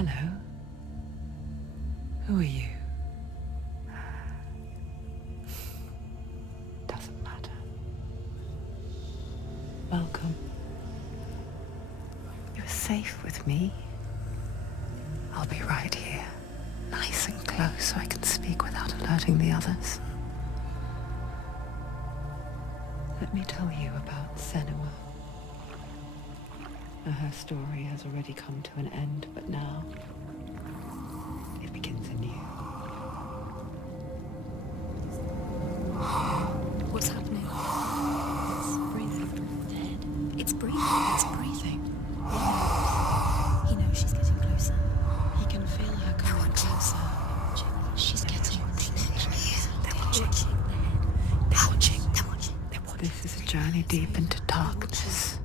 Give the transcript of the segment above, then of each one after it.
Hello. Who are you? Doesn't matter. Welcome. You're safe with me. I'll be right here, nice and close so I can speak without alerting the others. Let me tell you about Senua. Her story has already come to an end, but now it begins anew. What's happening? It's breathing. Dead. It's breathing. It's breathing. He knows she's getting closer. He can feel her coming closer. She's getting closer. They're watching. They're watching. They're watching. They're watching. This is a journey deep into darkness.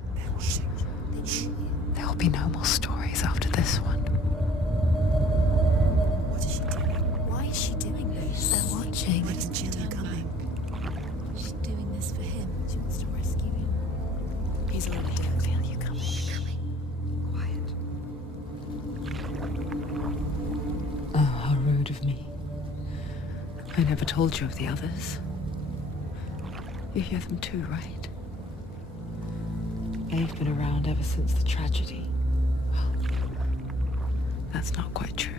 There will be no more stories after this one. What is she doing? Why is she doing this? They're watching. Why doesn't she know coming? She's doing this for him. She wants to rescue him. He's already here. I feel you coming. Quiet. Oh, how rude of me. I never told you of the others. You hear them too, right? They've been around ever since the tragedy. Well, that's not quite true.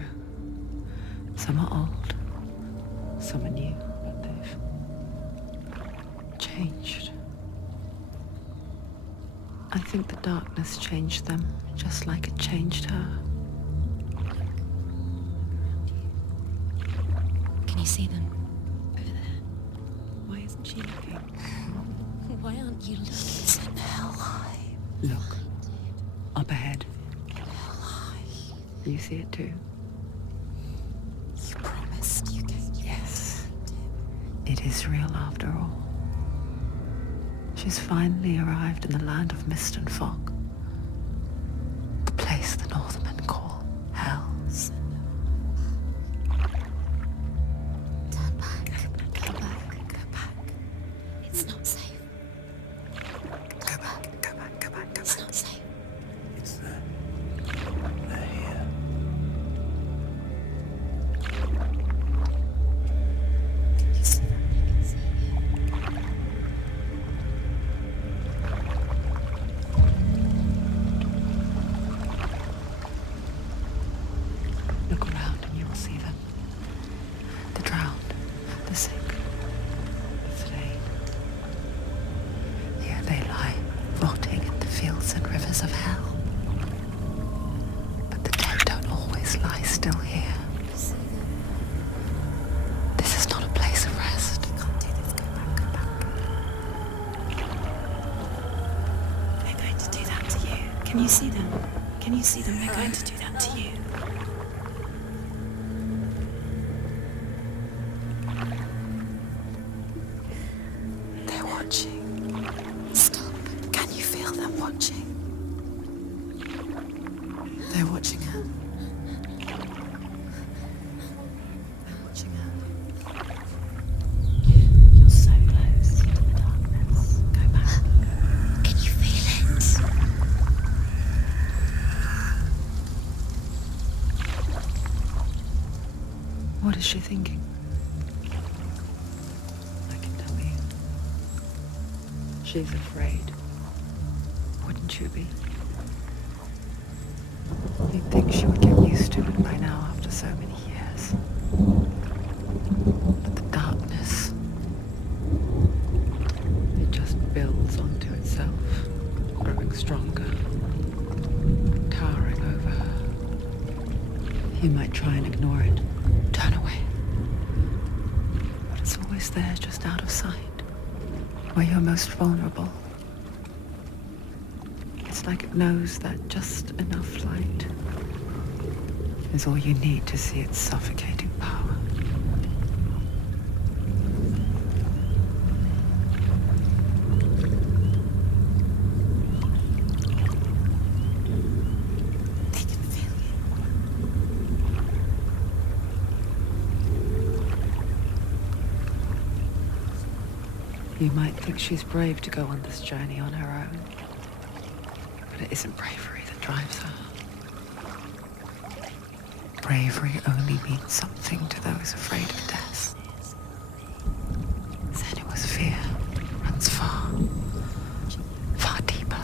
Some are old, some are new, but they've changed. I think the darkness changed them, just like it changed her. Can you see them? Over there. Why isn't she looking? Why aren't you looking? It's in hell high. Look, up ahead. You see it too? You promised you could. Yes. It is real after all. She's finally arrived in the land of mist and fog. The place the Northmen call hell. Turn back. Go back. Go back. It's not safe. Go back, go back, go back, go It's back. not safe. It's there. They're here. Can you see them? I can see you. Look around and you will see them. The drowned, the sick, the slain. Here they lie, rotting in the fields and rivers of hell. But the dead don't always lie still here. See them. This is not a place of rest. You can't do this. Go back, go back. They're going to do that to you. Can you see them? Can you see them? They're going to do that to you. They're watching. Stop. Can you feel them watching? They're watching her. They're watching her. You're so close to the darkness. Go back. Can you feel it? What is she thinking? I can tell you. She's afraid. Wouldn't you be? You'd think she would get used to it by now after so many years. But the darkness, it just builds onto itself, growing stronger, towering over her. You might try and ignore it, turn away. But it's always there, just out of sight, where you're most vulnerable. It's like it knows that just enough light is all you need to see its suffocating power. They can feel you. You might think she's brave to go on this journey on her own, but it isn't bravery that drives her. bravery only means something to those afraid of death. Senua's fear runs far, far deeper.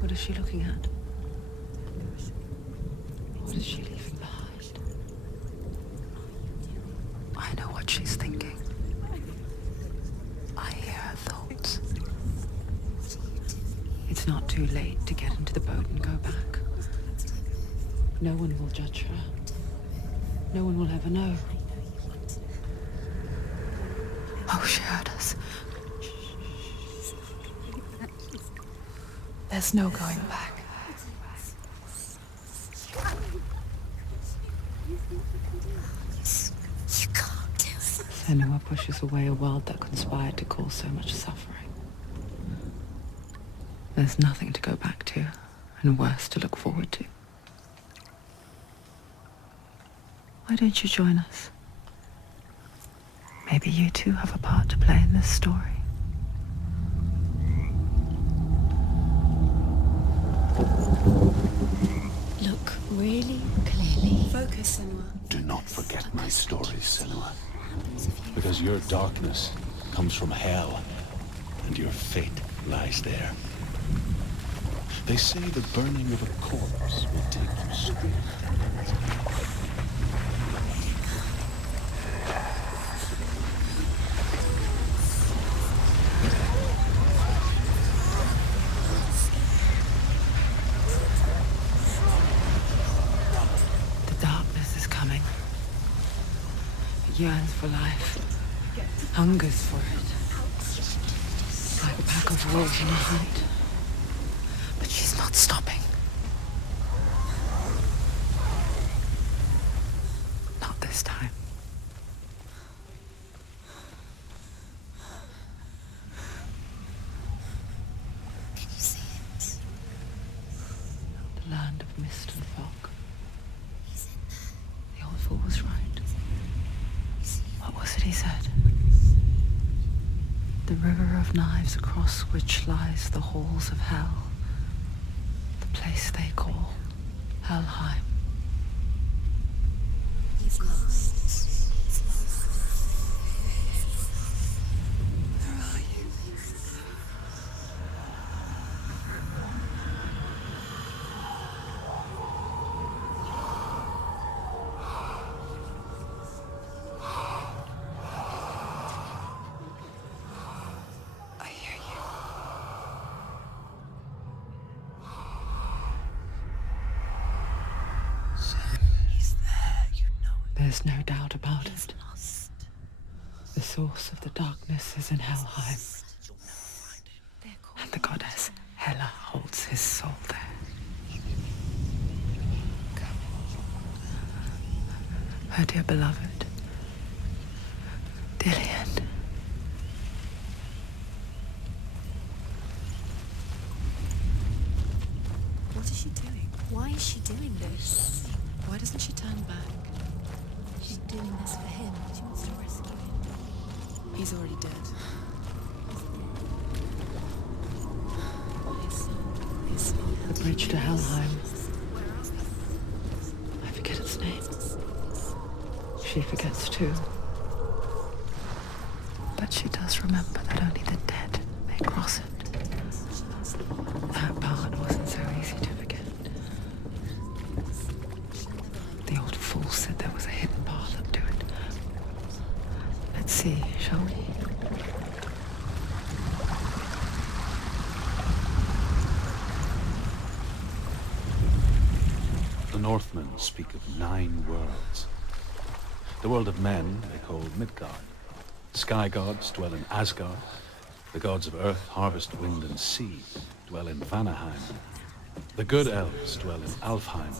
What is she looking at? What is she leaving behind? I know what she's thinking. I hear her thoughts. It's not too late to get into the boat and go back. No one will judge her. No one will ever know. Oh, she heard us. There's no going back. You can't do it. Senua pushes away a world that conspired to cause so much suffering. There's nothing to go back to, and worse to look forward to. Why don't you join us? Maybe you too have a part to play in this story. Look really clearly. Focus, Senua. Do not forget my stories, Senua. Because your darkness comes from hell, and your fate lies there. They say the burning of a corpse will take you straight. Yearns for life, hungers for it, like a pack of wolves in a hunt. But she's not stopping. Not this time. Can you see it? The land of mist and fog. He's in there. The old fool was right. What was it he said? The river of knives across which lies the halls of hell. The place they call Helheim. He's lost. He's lost. Where are you? I hear you. He's there, you know it. There's no doubt about He's it. lost. The source of the darkness is in Helheim, They're called and the goddess Hela holds his soul there. Her dear beloved, Dillian. What is she doing? Why is she doing this? Why doesn't she turn back? She's doing this for him. She wants to rescue him. He's already dead. His son. The bridge to Helheim. I forget its name. She forgets too. But she does remember that only the dead may cross it. That part wasn't so easy to forget. The old fool said there was a hidden path up to it. Let's see, shall we? The Northmen speak of 9 worlds. The world of men they call Midgard. The sky gods dwell in Asgard. The gods of earth, harvest, wind, and sea dwell in Vanaheim. The good elves dwell in Alfheim.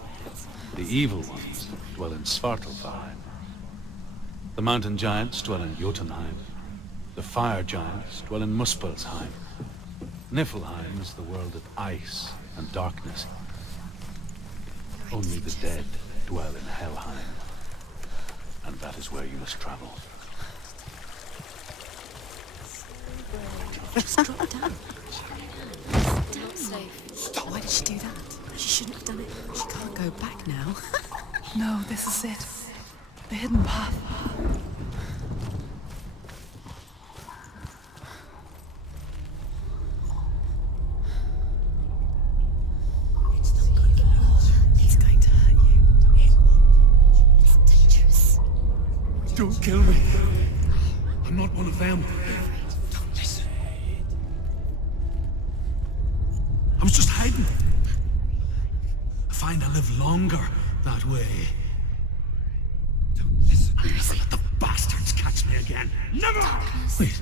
The evil ones dwell in Svartalfheim. The mountain giants dwell in Jotunheim. The fire giants dwell in Muspelheim. Niflheim is the world of ice and darkness. Only the dead dwell in Helheim. And that is where you must travel. Just drop down. Not safe. Why did she do that? She shouldn't have done it. She can't go back now. No, this is it. The hidden path. He's going to hurt you. It's dangerous. Don't kill me. I'm not one of them. Don't listen. I was just hiding. I find I live longer that way. Don't listen. I'll never let the bastards catch me again. Never! Wait.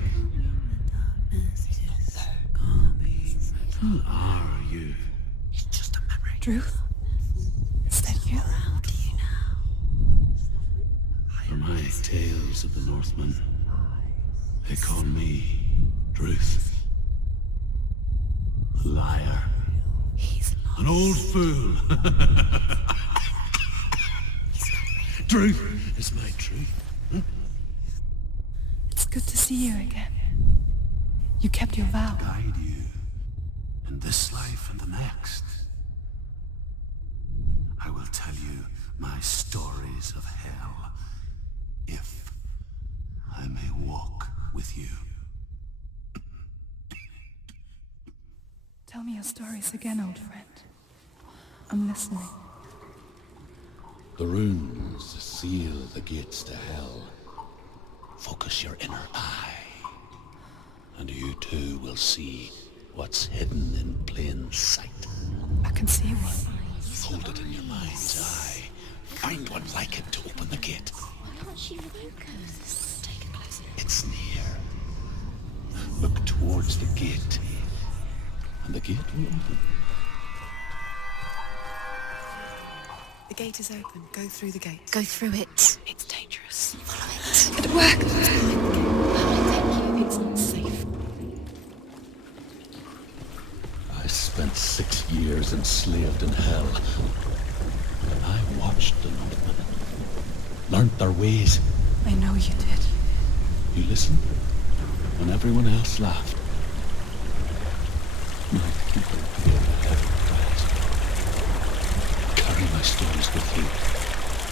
Who are you? It's just a memory. Drew? Is that you? How do you know? For my tales of the Northmen, they call me Druth. A liar. He's lost. An old fool. Truth is my truth. It's good to see you again. You kept your vow. Guide you in this life and the next. I will tell you my stories of hell, if I may walk with you. Tell me your stories again, old friend. I'm listening. The runes seal the gates to hell. Focus your inner eye, and you too will see what's hidden in plain sight. I can see one. Hold it in your mind's eye. Find one like it to open the gate. Why can't she focus? Take a closer. It's near. Look towards the gate, and the gate will open. The gate is open. Go through the gate. Go through it. It's dangerous. Follow it. It worked. Thank you. It's not safe. I spent 6 years enslaved in hell. I watched the Northmen, learnt their ways. I know you did. You listened when everyone else laughed. My people fear the heaven gods. Carry my stories with you,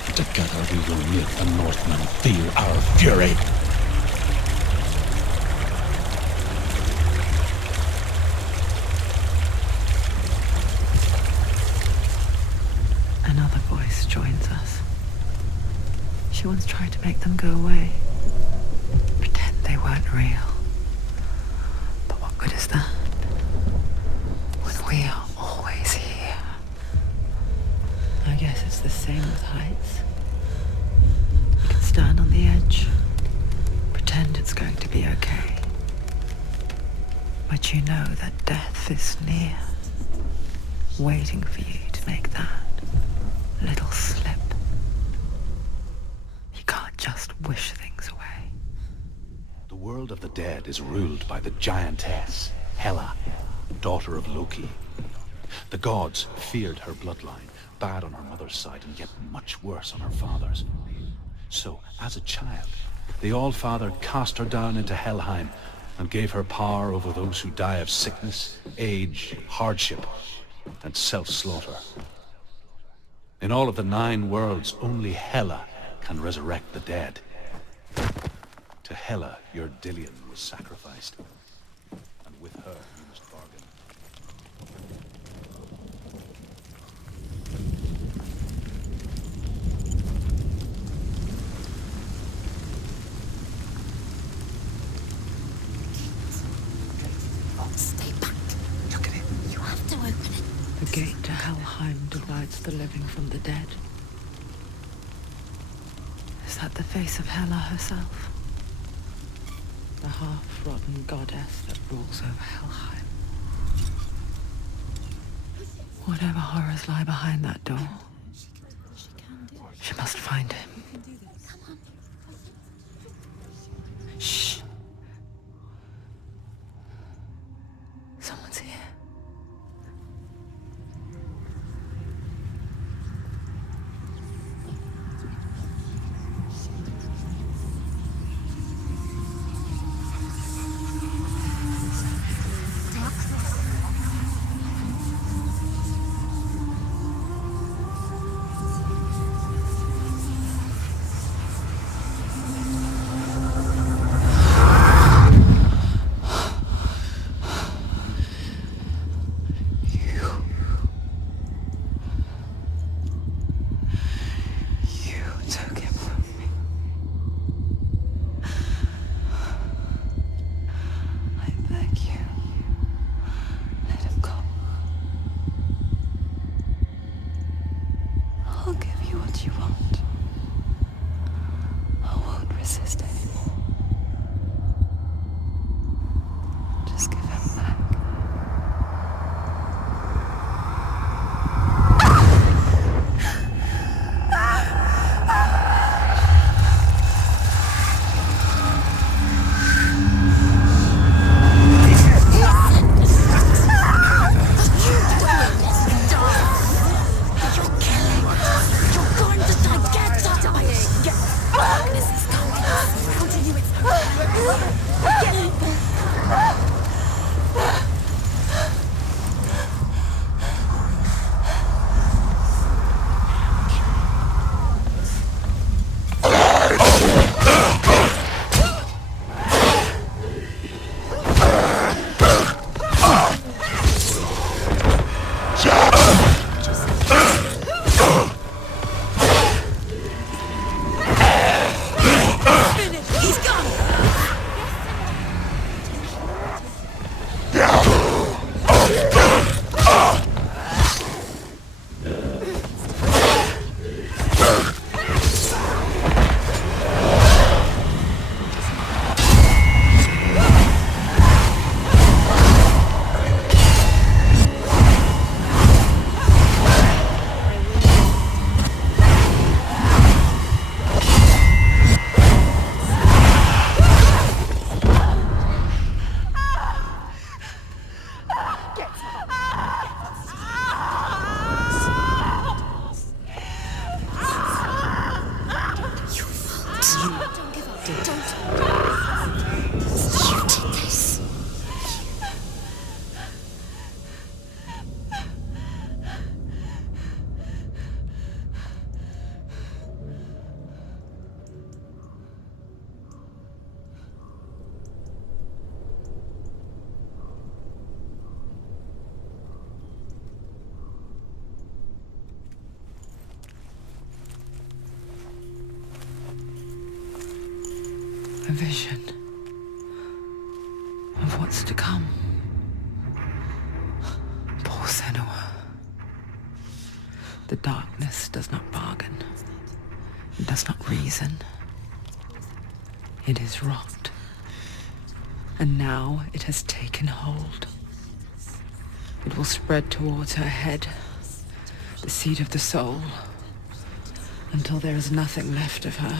and together we will make the Northmen feel our fury. Another voice joins us. She once tried to make them go away. Pretend they weren't real. But what good is that? When we are always here. I guess it's the same with heights. You can stand on the edge, pretend it's going to be okay. But you know that death is near, waiting for you to make that little slip. You can't just wish things away. The world of the dead is ruled by the giantess, Hela, daughter of Loki. The gods feared her bloodline, bad on her mother's side and yet much worse on her father's. So, as a child, the All-Father cast her down into Helheim and gave her power over those who die of sickness, age, hardship, and self-slaughter. In all of the 9 worlds, only Hela can resurrect the dead. To Hela, your Dillion was sacrificed, and with her you must bargain. Stay back. Look at it. You have to open it. The gate to Helheim divides the living from the dead. Is that the face of Hela herself? The half-rotten goddess that rules over Helheim. Whatever horrors lie behind that door, She can do it. she must find him. She can do this. Come on. Shh. Someone's here. A vision of what's to come. Poor Senua. The darkness does not bargain. It does not reason. It is rot. And now it has taken hold. It will spread towards her head, the seat of the soul, until there is nothing left of her.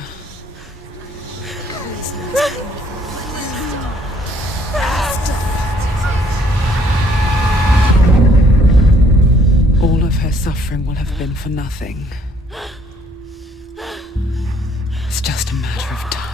All of her suffering will have been for nothing. It's just a matter of time.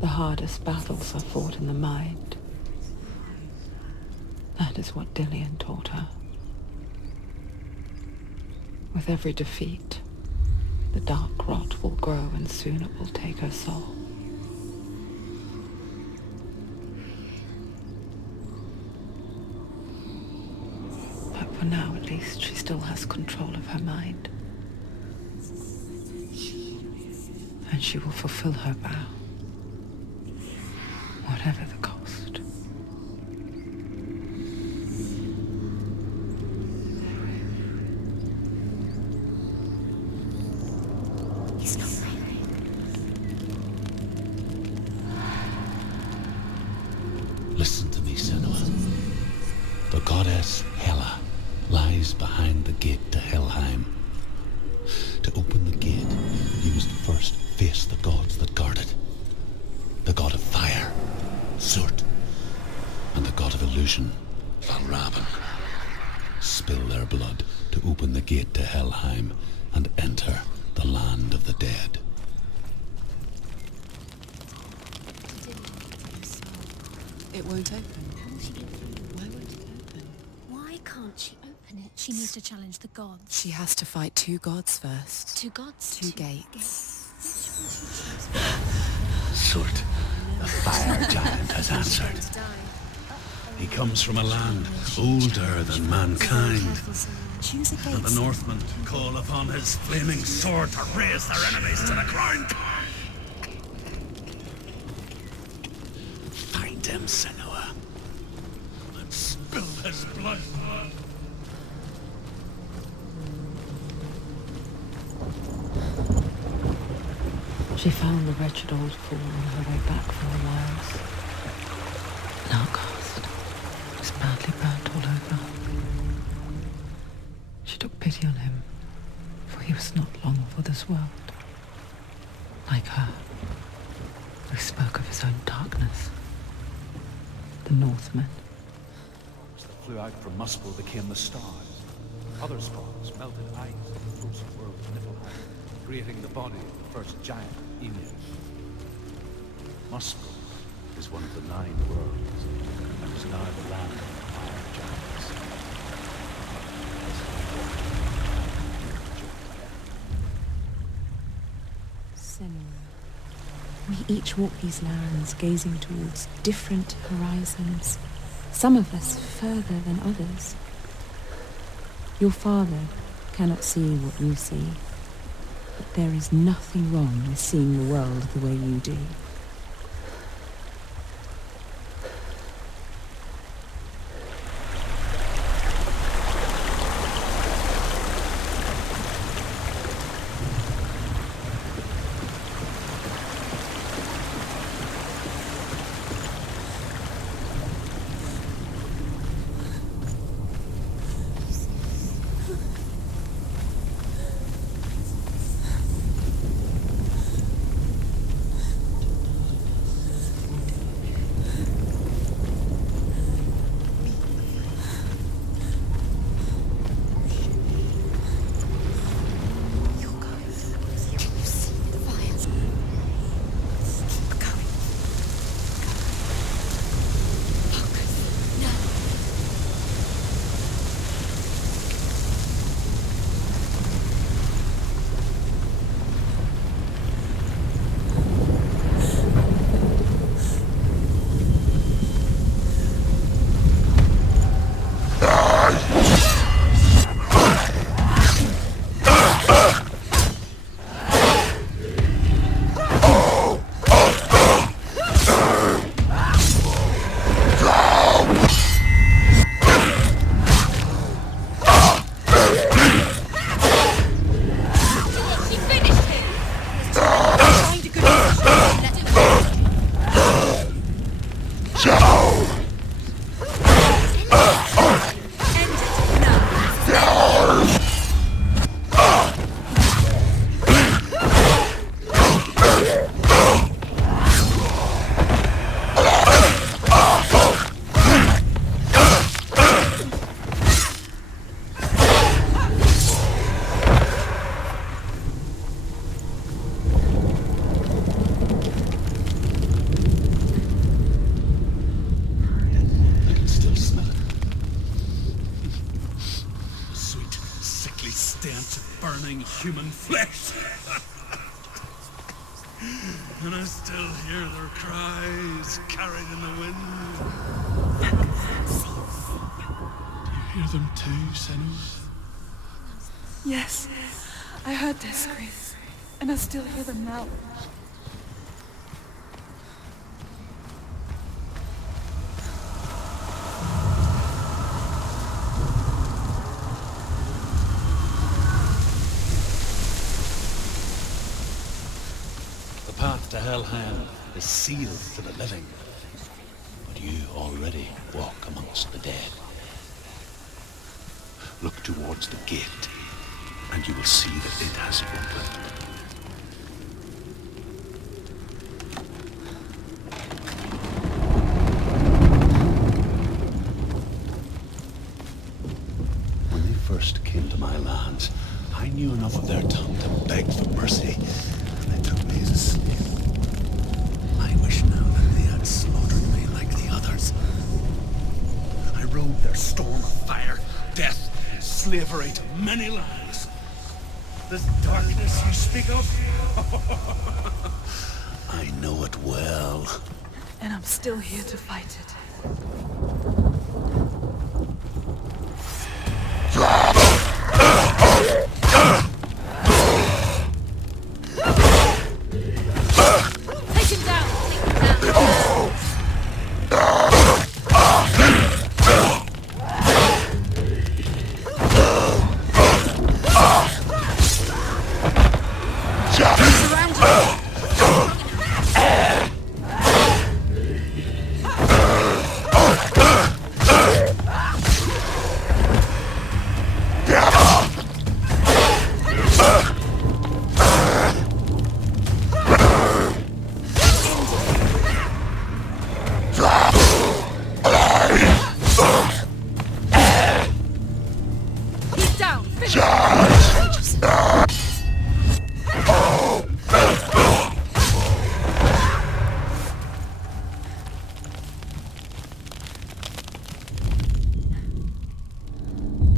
The hardest battles are fought in the mind. That is what Dillian taught her. With every defeat, the dark rot will grow and soon it will take her soul. For now, at least, she still has control of her mind. And she will fulfill her vow, whatever the cost. He's not really. Listen to me, Senua. The goddess Hela lies behind the gate to Helheim. To open the gate, you must first face the gods that guard it. The god of fire, Surt, and the god of illusion, Valraben. Spill their blood to open the gate to Helheim and enter the land of the dead. It won't open. Why won't it open? Why can't she open it? She needs to challenge the gods. She has to fight 2 gods first. 2 gods? 2 gates. Surt, the fire giant, has answered. He comes from a land older than mankind. Choose a gate. And the Northmen call upon his flaming sword to raise their enemies to the ground. Find him, Senua, and spill his blood. She found the wretched old fool on her way back from the wilds. An outcast, was badly burnt all over. She took pity on him, for he was not long for this world. Like her, who spoke of his own darkness. The Northmen. As that flew out from Muspel became the stars. Other spawns melted ice in the frozen world of Niflheim, creating the body of the first giant, Ymir. Muspel is one of the 9 worlds, and is now the land of the fire giants. Senua. We each walk these lands, gazing towards different horizons, some of us further than others. Your father cannot see what you see, but there is nothing wrong with seeing the world the way you do. Human flesh. And I still hear their cries carried in the wind. hear them too, Senua? Yes, I heard their screams, and I still hear them now. The path to Hellham is sealed to the living, but you already walk amongst the dead. Look towards the gate, and you will see that it has opened. When they first came to my lands, I knew enough of their tongue to beg for mercy, and they took me as a slave. I wish now that they had slaughtered me like the others. I rode their storm of fire, death, and slavery to many lands. This darkness you speak of? I know it well. And I'm still here to fight it. Take him down! He's down!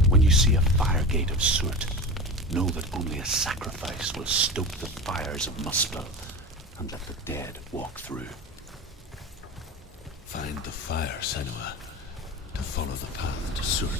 When you see a fire gate of soot, know that only a sacrifice will stoke the fires of Muspel and let the dead walk through. Find the fire, Senua, to follow the path to soot.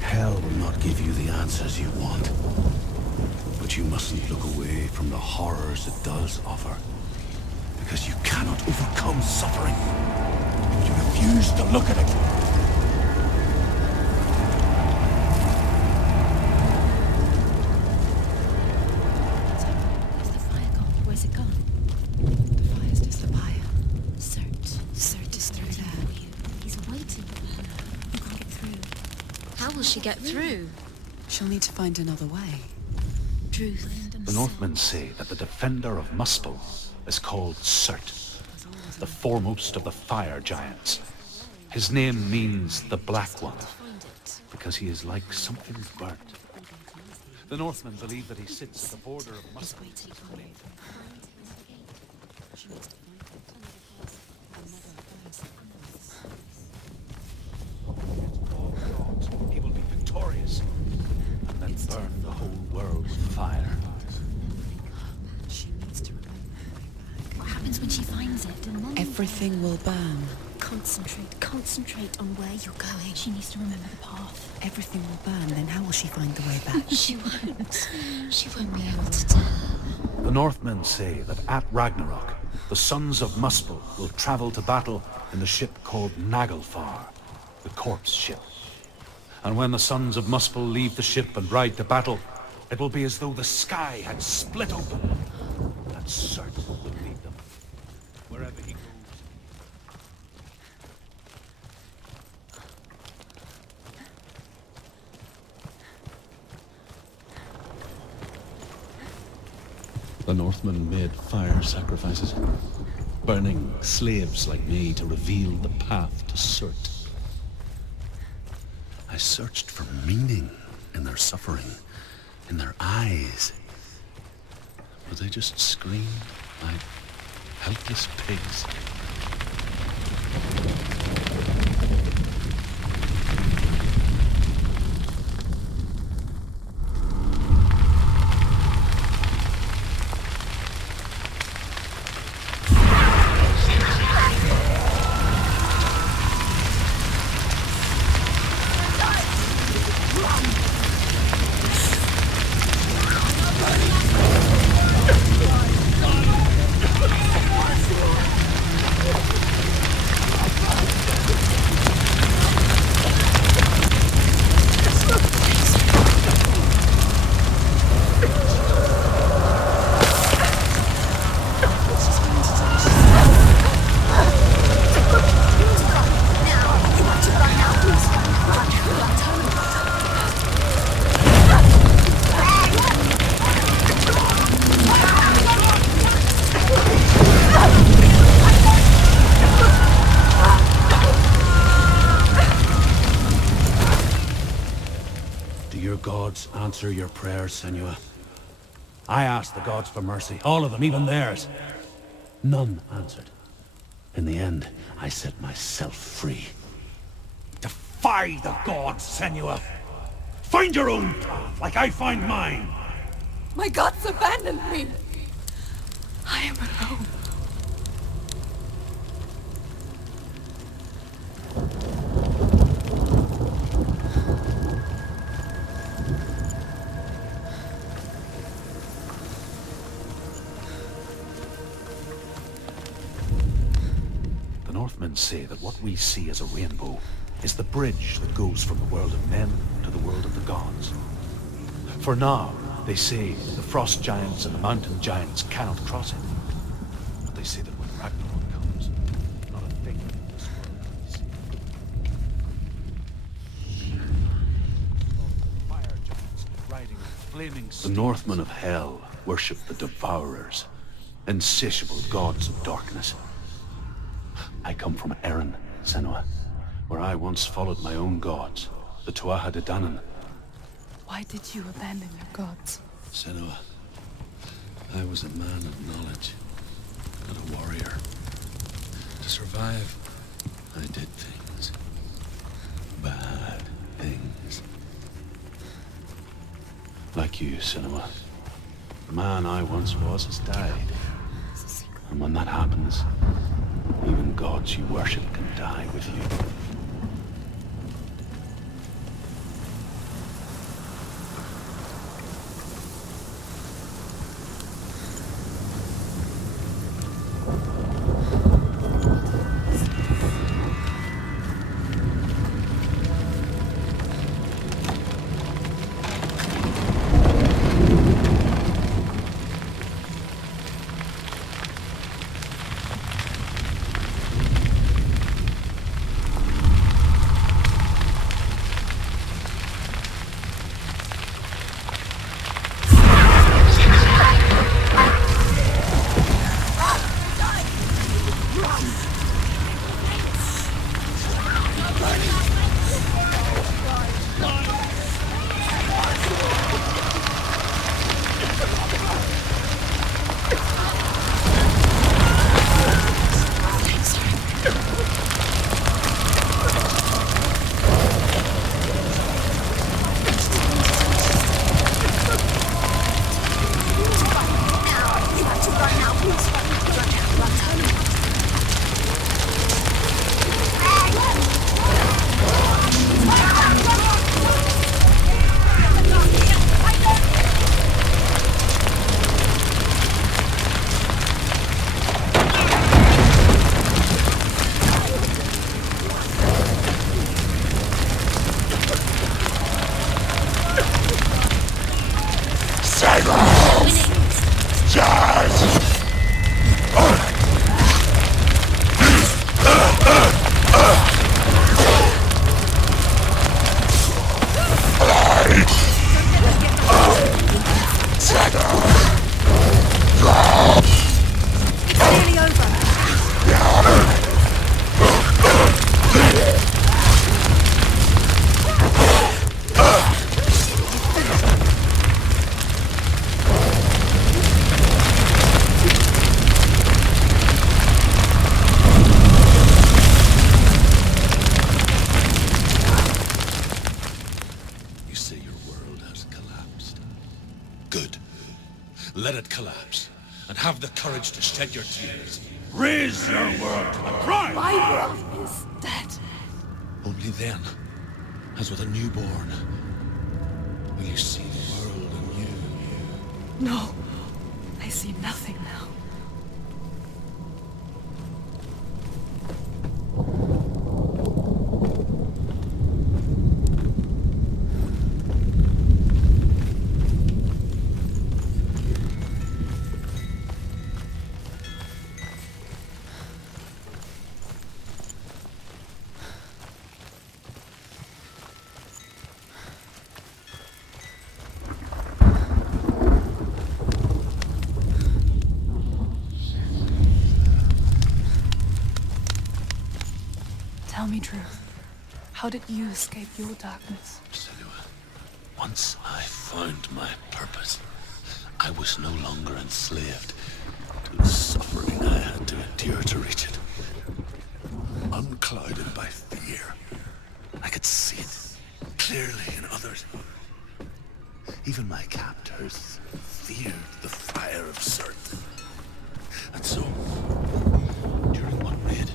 Hell will not give you the answers you want. But you mustn't look away from the horrors it does offer. Because you cannot overcome suffering if you refuse to look at it. Where's the fire gone? Where's it gone? The fire's disappeared. Cert is through there. He's waiting for her. You can't get through. How will she get through? She'll need to find another way. Truth. The Northmen say that the defender of Muspel is called Cert, the foremost of the fire giants. His name means the Black One, because he is like something burnt. The Northmen believe that he sits at the border of Muspel. All gods, he will be victorious, and then burn the whole world with fire. She needs to remember her way back. What happens when she finds it? Everything will burn. Concentrate on where you're going. She needs to remember the path. Everything will burn, then how will she find the way back? She won't. She won't be able to tell. The Northmen say that at Ragnarok, the sons of Muspel will travel to battle in the ship called Naglfar, the corpse ship. And when the sons of Muspel leave the ship and ride to battle, it will be as though the sky had split open. And Cert will lead them wherever he goes. The Northmen made fire sacrifices, burning slaves like me to reveal the path to Cert. I searched for meaning in their suffering, in their eyes. But they just screamed like helpless pigs. Answer your prayers, Senua. I asked the gods for mercy, all of them, even theirs. None answered. In the end, I set myself free. Defy the gods, Senua! Find your own path, like I find mine! My gods abandoned me! I am alone. Northmen say that what we see as a rainbow is the bridge that goes from the world of men to the world of the gods. For now, they say the frost giants and the mountain giants cannot cross it. But they say that when Ragnarok comes, not a thing in this world will be seen. Fire giants riding on flaming steeds. The Northmen of Hell worship the Devourers, insatiable gods of darkness. I come from Erin, Senua, where I once followed my own gods, the Tuatha De Danann. Why did you abandon your gods? Senua, I was a man of knowledge, not a warrior. To survive, I did things. Bad things. Like you, Senua. The man I once was has died. And when that happens, even gods you worship can die with you. let it collapse, and have the courage to shed your tears. Raise your world to the pride! My world is dead. Only then, as with a newborn, will you see the world anew. No, I see nothing now. Tell me truth. How did you escape your darkness? Senua, once I found my purpose, I was no longer enslaved to the suffering I had to endure to reach it. Unclouded by fear, I could see it clearly in others. Even my captors feared the fire of sortie. And so, during one raid,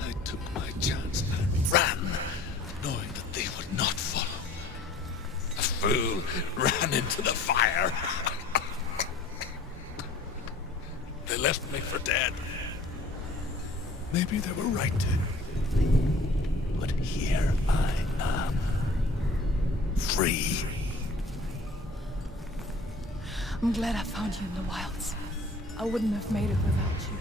I took my chance and ran, knowing that they would not follow. The fool ran into the fire. They left me for dead. Maybe they were right to. But here I am. Free. I'm glad I found you in the wilds. I wouldn't have made it without you.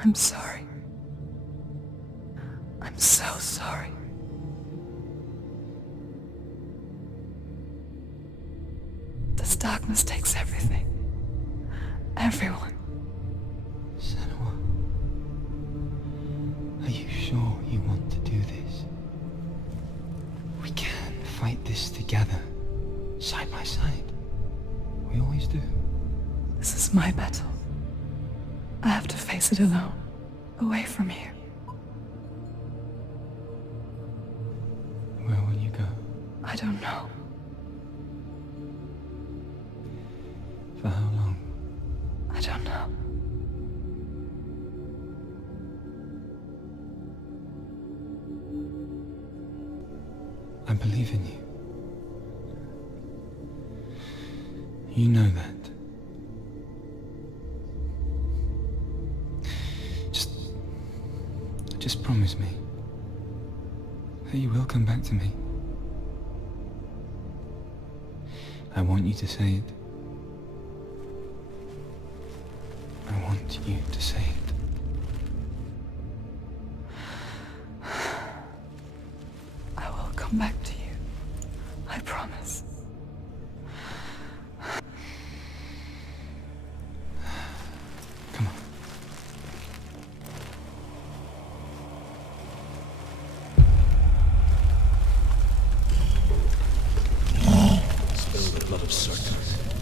I'm sorry. I'm so sorry. darkness takes everything. Everyone. Senua, are you sure you want to do this? We can fight this together, side by side. We always do. This is my battle. I have to face it alone, away from you. Where will you go? I don't know. For how long? I don't know. I believe in you. You know that. Just promise me that you will come back to me. I want you to say it. I want you to say it. I will come back to you. I promise. Come on. Spill the blood of Sortie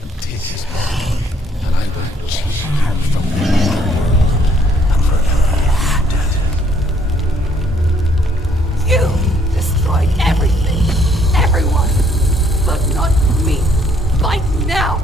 and take his body, and I will chase you from me and forever dead. You destroyed everything, everyone, but not me. Fight now!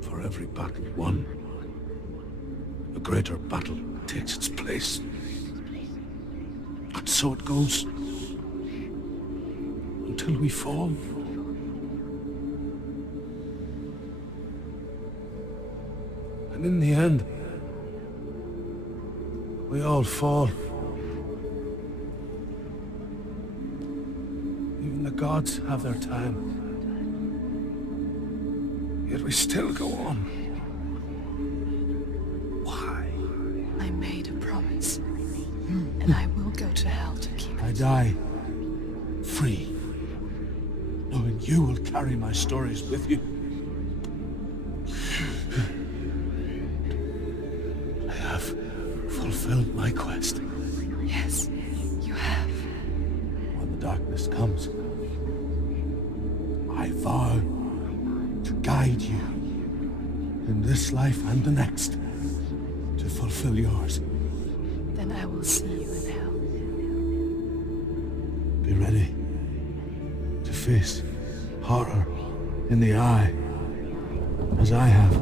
For every battle won, a greater battle takes its place. And so it goes. Until we fall. And in the end, we all fall. Even the gods have their time. Yet we still go on. this. And I will go to hell to keep I it. die free, knowing you will carry my stories with you. I have fulfilled my quest. Yes, you have. When the darkness comes, I vow to guide you in this life and the next to fulfill yours. Then I will see you in hell. Be ready to face horror in the eye, as I have,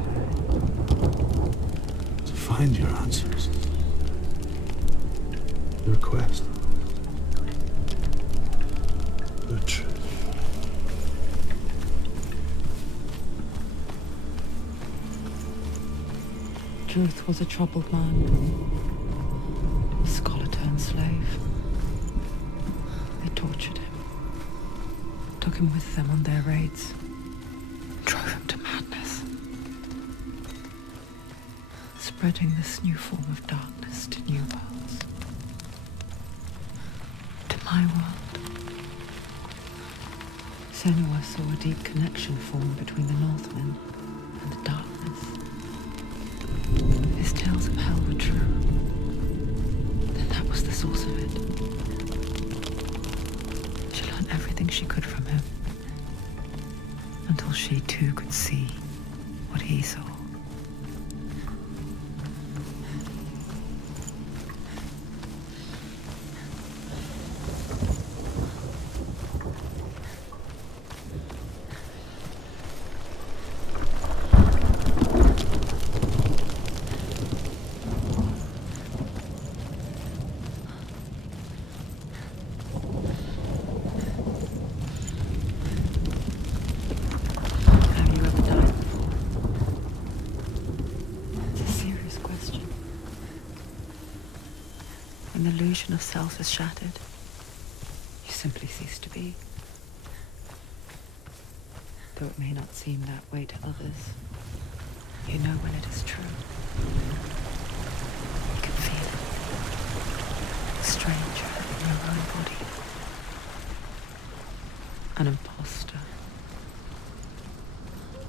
to find your answers, your quest, the truth. Truth was a troubled man, a scholar turned slave. They tortured him, took him with them on their raids, drove him to madness, spreading this new form of darkness to new worlds, to my world. Senua saw a deep connection form between the Northmen and the darkness. His tales of hell were true. Then that was the source of it. She learned everything she could from him, until she too could see what he saw. When the illusion of self is shattered, you simply cease to be. Though it may not seem that way to others, you know when it is true. You can feel it. A stranger in your own body. An imposter.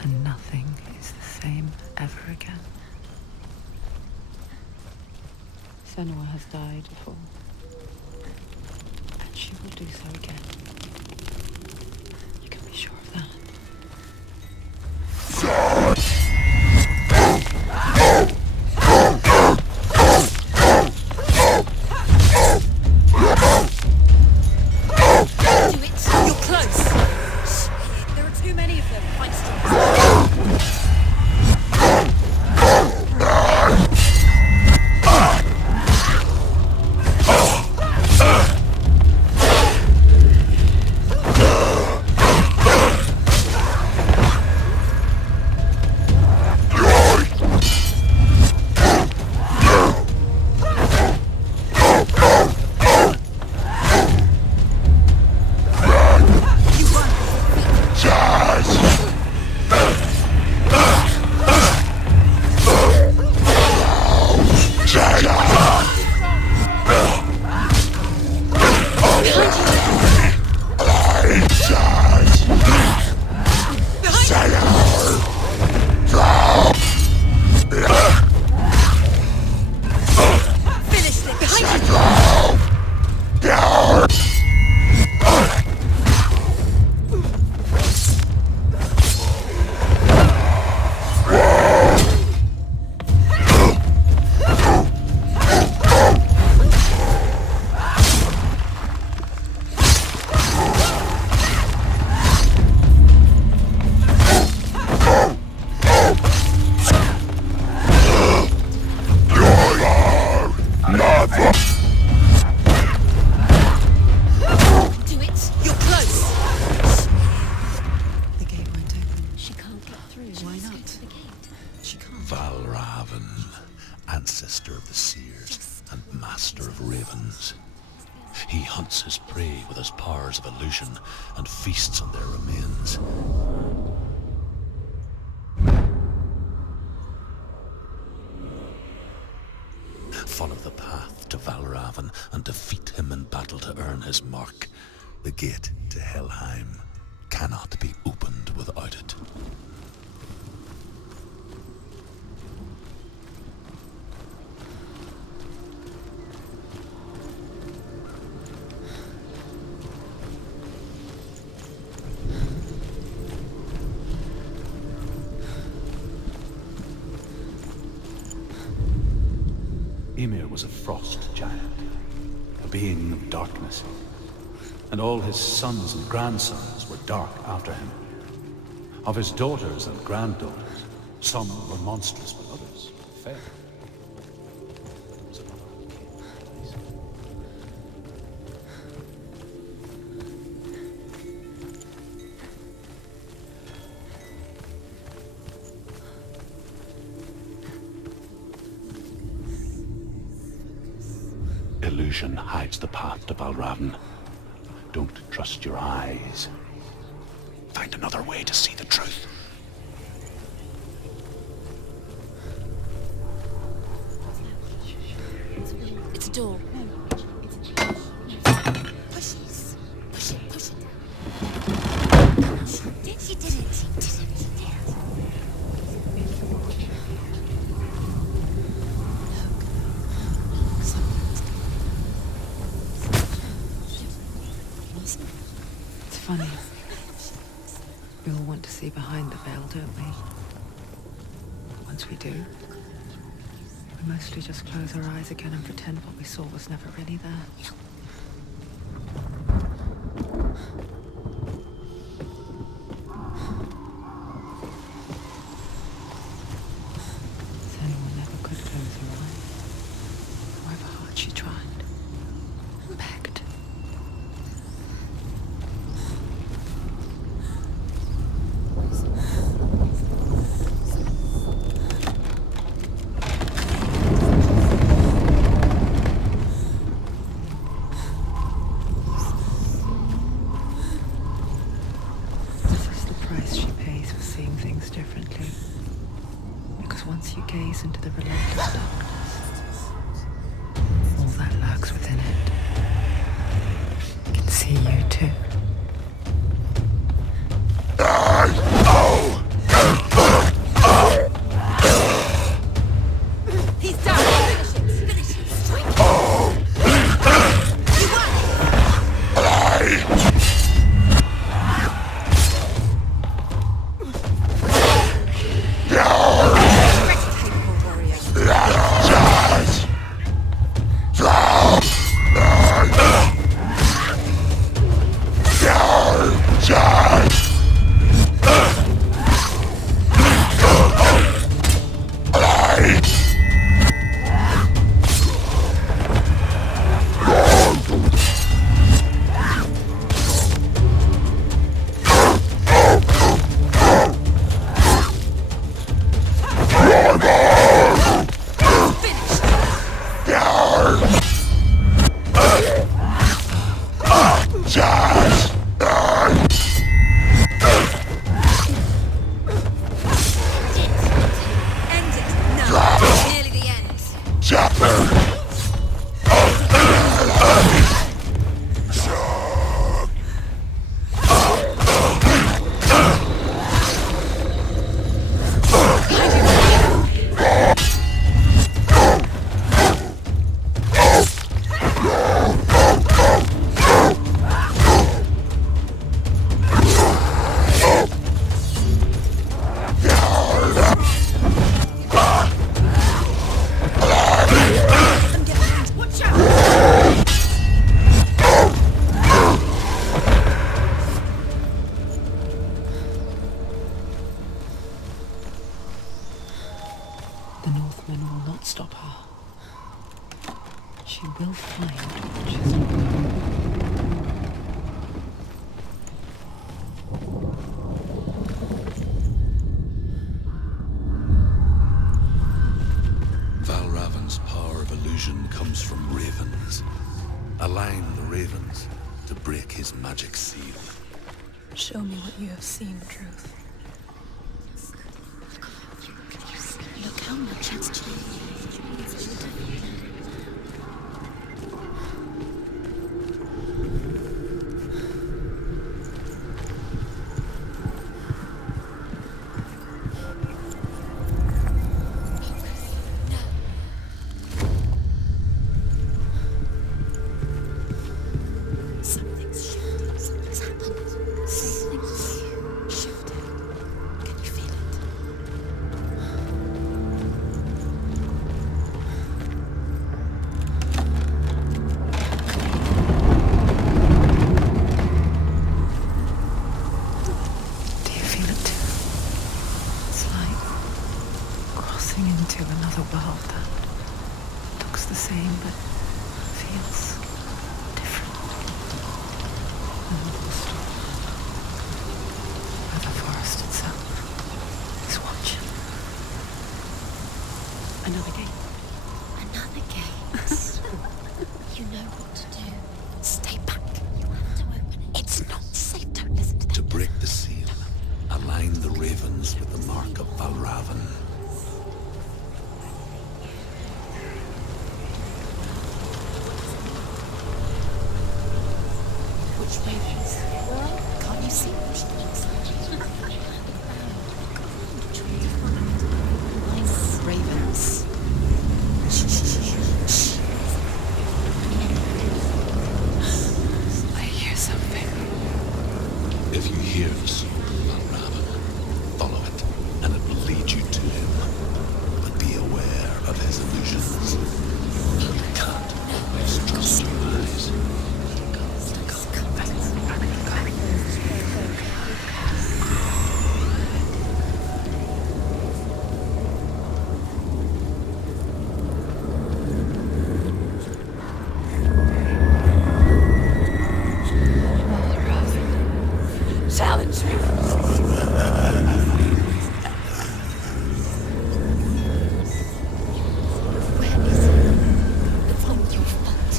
And nothing is the same ever again. Senua has died before, and she will do so again. You can be sure of that. Do it. You're close. There are too many of them. Find ancestor of the seers and master of ravens. He hunts his prey with his powers of illusion and feasts on their remains. Follow the path to Valravan and defeat him in battle to earn his mark. The gate to Helheim cannot be opened without it. Ymir was a frost giant, a being of darkness, and all his sons and grandsons were dark after him. Of his daughters and granddaughters, some were monstrous, but others fair. There was another king. Illusion hides the path to Valravan. Don't trust your eyes. Find another way to see the truth. It's a door. Push it. Push it. Push it. She did it. She did it. She did it. It's funny. We all want to see behind the veil, don't we? Once we do, we mostly just close our eyes again and pretend what we saw was never really there. Senua never could close her eyes, however hard she tried, begged. Differently, because once you gaze into the relentless darkness, all that lurks within it can see you too. He's down. Finish it. Finish it. Strike it. You won. The Northmen will not stop her. She will find what she's looking Valravan's power of illusion comes from ravens. Align the ravens to break his magic seal. Show me what you have seen, Truth. Look how much it's changed. You know what to do. Stay back. You have to open it. It's not safe. Don't listen to them. To break the seal, align the ravens with the mark of Valravan. Which way is? Can't you see? Nice ravens. I hear something. If you hear the soul of Valravan, follow it, and it will lead you to him. But be aware of his illusions. You can't always trust your eyes. Challenge me. Where is it? It's not your fault.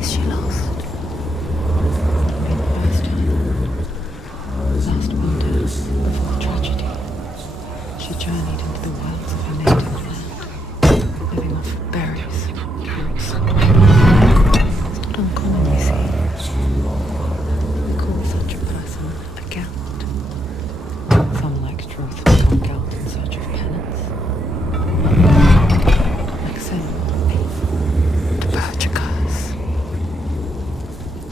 Is she lost? Maybe the first time. Last wonder before tragedy. She journeyed into the wilds of her native land, living off berries, roots. It's not uncommon, you see. We call such a person a Gelt. Some like truth become Gelt in search of penance. Like Senua, to purge a curse.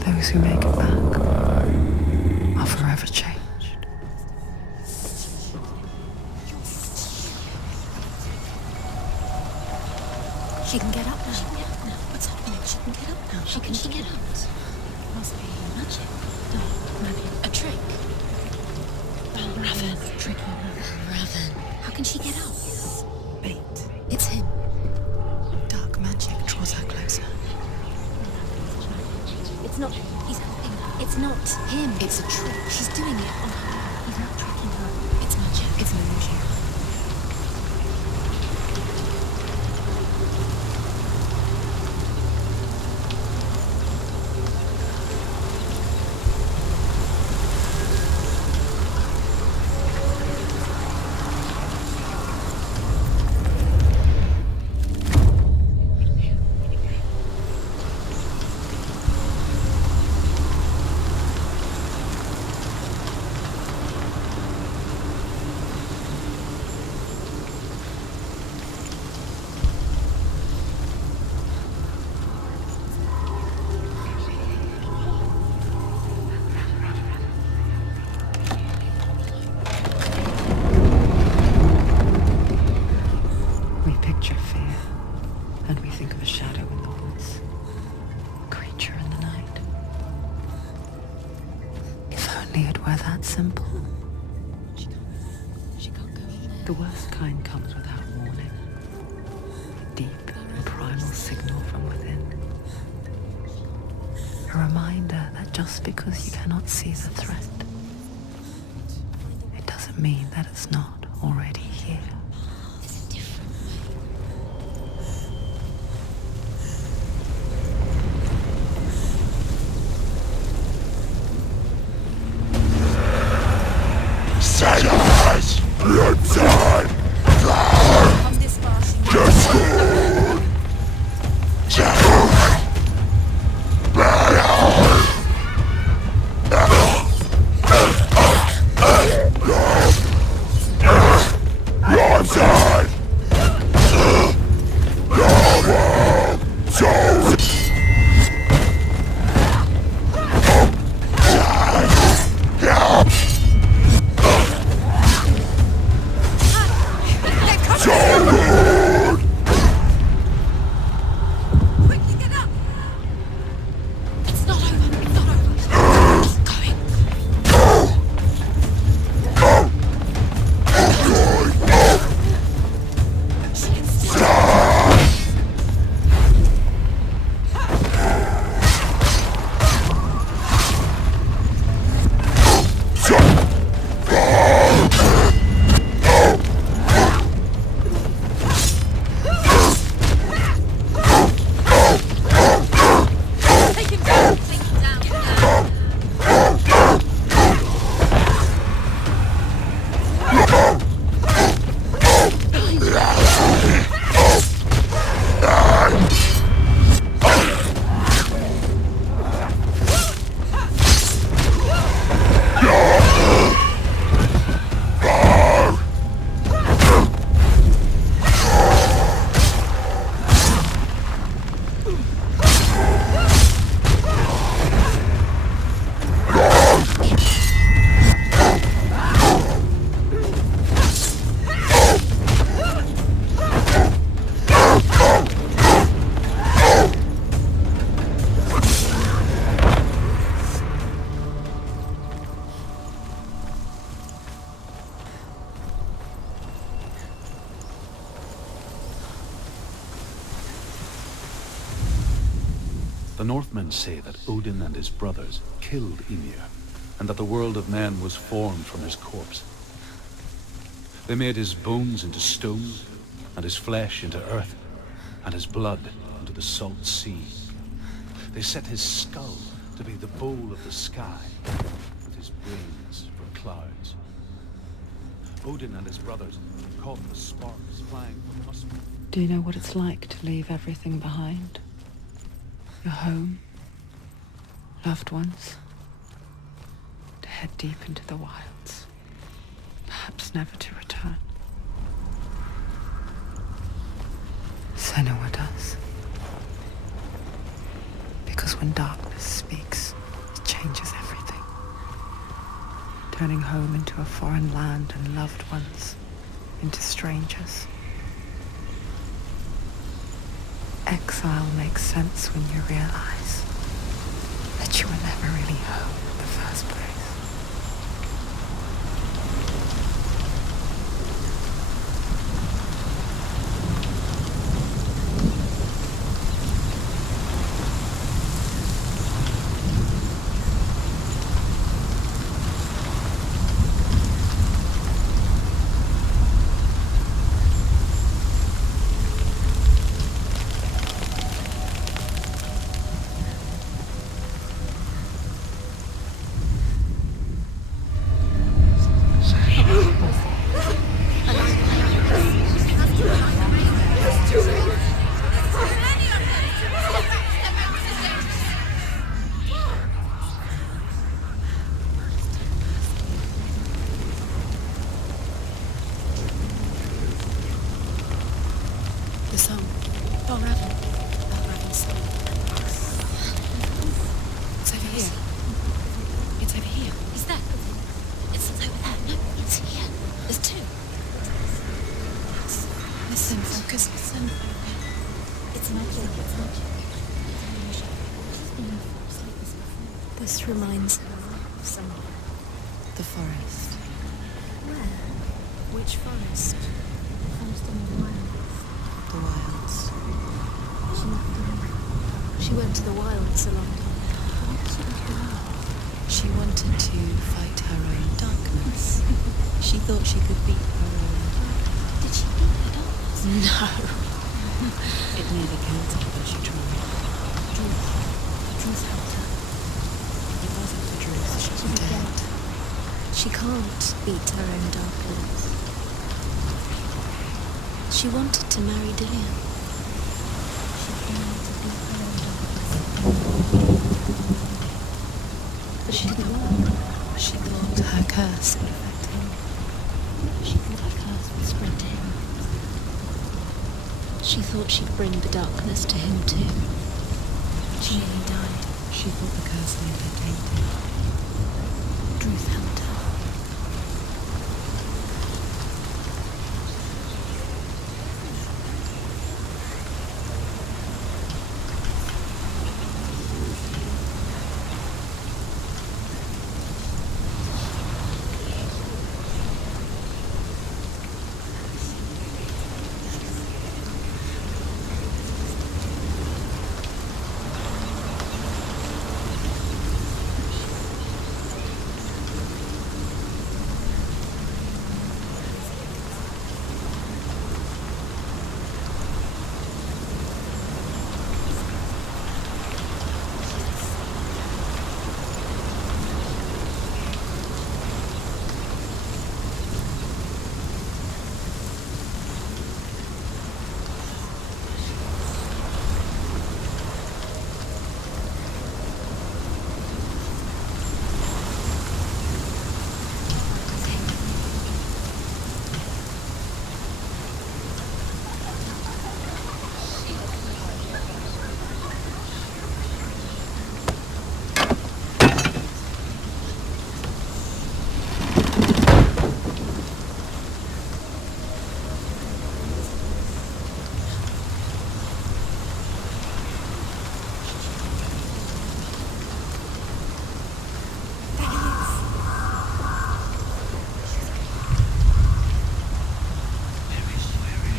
Those who make it back are forever changed. She can get up now. She can get up now. What's happening? She can get up now. How can she get out? Must be magic. No, maybe a trick. Raven. Tricky Raven. How can she get out? Bait. It's him. Dark magic draws her closer. It's not. He's helping her. It's not him. It's a trick. She's doing it on her. He's not tricking her. It's magic. It's an illusion. We picture fear, and we think of a shadow in the woods, a creature in the night. If only it were that simple. She can't go in there. The worst kind comes without warning. A deep and primal signal from within. A reminder that just because you cannot see the threat, it doesn't mean that it's not already here. There's a different Silence! Your time! Come this far, she The Northmen say that Odin and his brothers killed Ymir, and that the world of men was formed from his corpse. They made his bones into stone, and his flesh into earth, and his blood into the salt sea. They set his skull to be the bowl of the sky, with his brains for clouds. Odin and his brothers caught the sparks flying from Muspelheim. Do you know what it's like to leave everything behind? Your home, loved ones, to head deep into the wilds, perhaps never to return. Senua does. Because when darkness speaks, it changes everything, turning home into a foreign land and loved ones into strangers. Exile makes sense when you realize that you were never really home in the first place. This reminds her of someone. The forest. Where? Which forest? The forest in the wilds. The wilds. She went to the wilds a long time ago. What did she do to the wilds? She wanted to fight her own darkness. She thought she could beat her own. Did she beat her darkness? No. It nearly killed her, but she tried. Truth helped her. It wasn't the truth. She was dead. She can't beat her own darkness. She wanted to marry Dillian. She wanted to beat her own darkness. But she didn't work. She thought her curse would affect him. She thought her curse would spread to him. She thought she'd bring the darkness to him too. She nearly died. She thought the curse made her tainted. Truth helped her.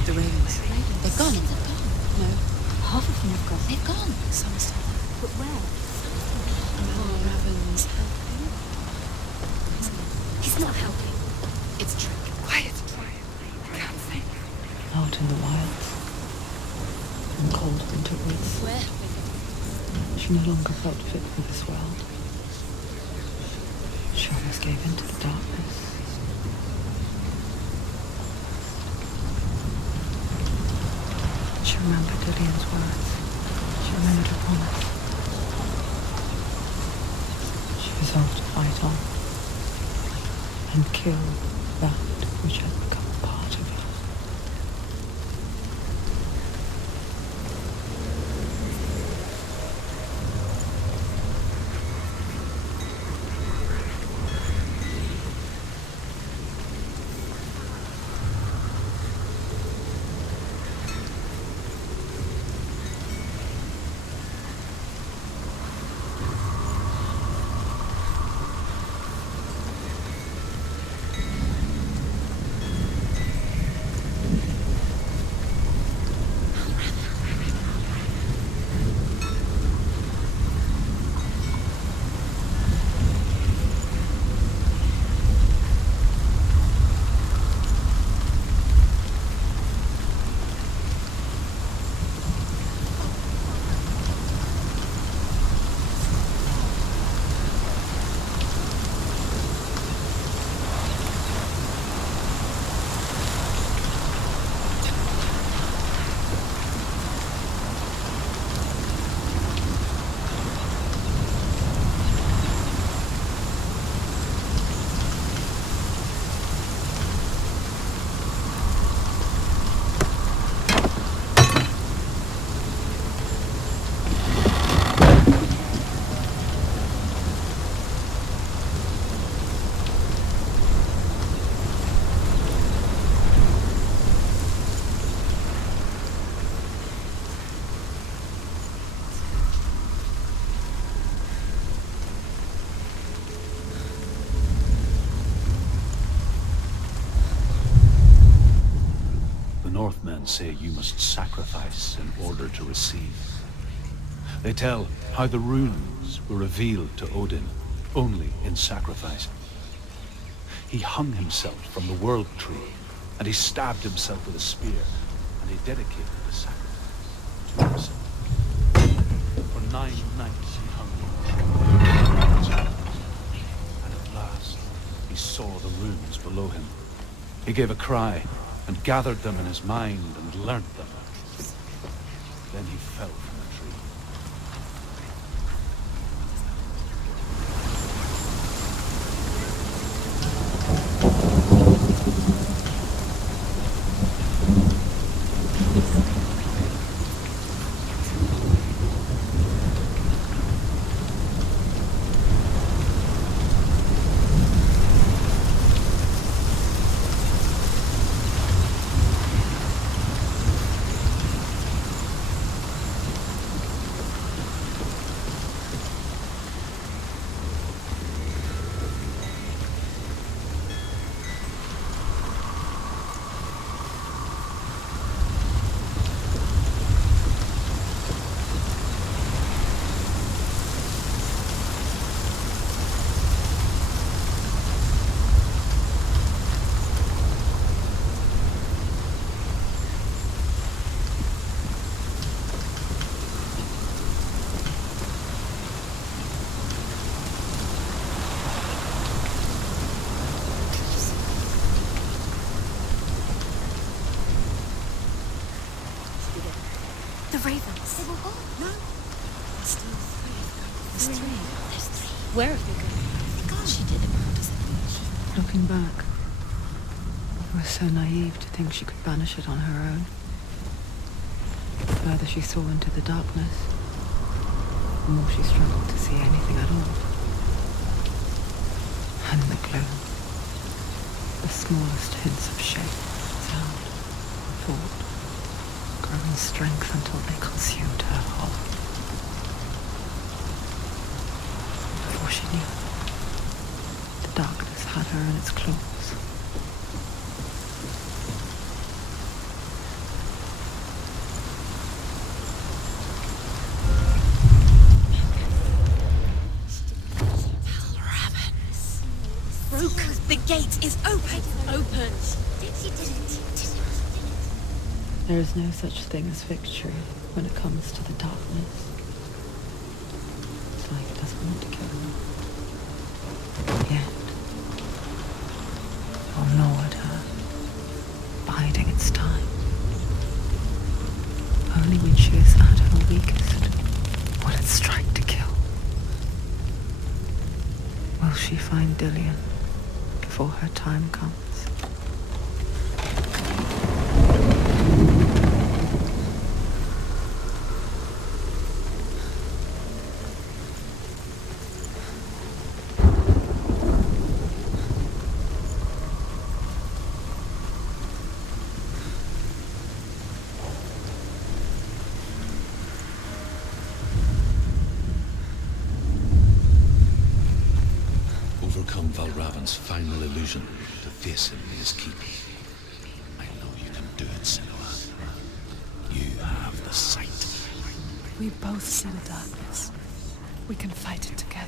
The ravens. They've gone. No. Half of them have gone. They've gone. Some still. But where? Raven's helping. He's not helping. It's trick. Quiet. I can't think. Out in the wilds, in cold winter woods, Where? she no longer felt fit for this world. She almost gave in to the darkness. She remembered Lillian's words. She remembered her promise. She resolved to fight on and kill that which had become a part of her. Northmen say you must sacrifice in order to receive. They tell how the runes were revealed to Odin only in sacrifice. He hung himself from the world tree, and he stabbed himself with a spear, and he dedicated the sacrifice to himself. For 9 nights he hung, and at last he saw the runes below him. He gave a cry, and gathered them in his mind and learnt them. Then he fell from the tree. The ravens. They were all no. There's still 3. There's 3. There's 3. Where have they gone? She did it. How does it? Looking back, I was so naive to think she could banish it on her own. The further she saw into the darkness, the more she struggled to see anything at all. And the gloom, the smallest hints of shape, sound, thought, grow in strength until they consumed her whole. Before she knew it, the darkness had her in its claws. There is no such thing as victory when it comes to the darkness. It's like it doesn't want to kill you. Yet, it will gnaw at her, biding its time. Only when she is at her weakest will it strike to kill. Will she find Dillion before her time comes? Final illusion to face him in his keep. I know you can do it, Senua. You have the sight. We both see the darkness. We can fight it together.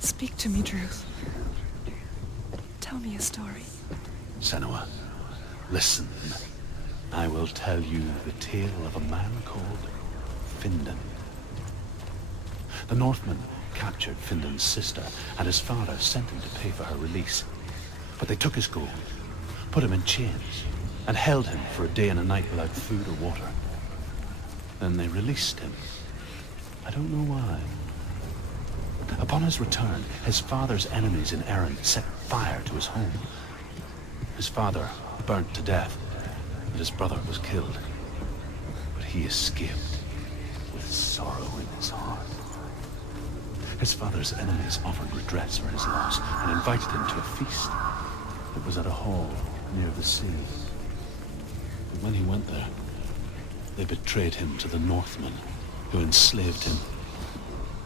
Speak to me, Druth. Tell me a story. Senua, listen. I will tell you the tale of a man called Findan. The Northmen captured Findan's sister, and his father sent him to pay for her release. But they took his gold, put him in chains, and held him for a day and a night without food or water. Then they released him. I don't know why. Upon his return, his father's enemies in Erin set fire to his home. His father burnt to death, and his brother was killed. But he escaped with sorrow in his heart. His father's enemies offered redress for his loss and invited him to a feast. It was at a hall near the sea. But when he went there, they betrayed him to the Northmen, who enslaved him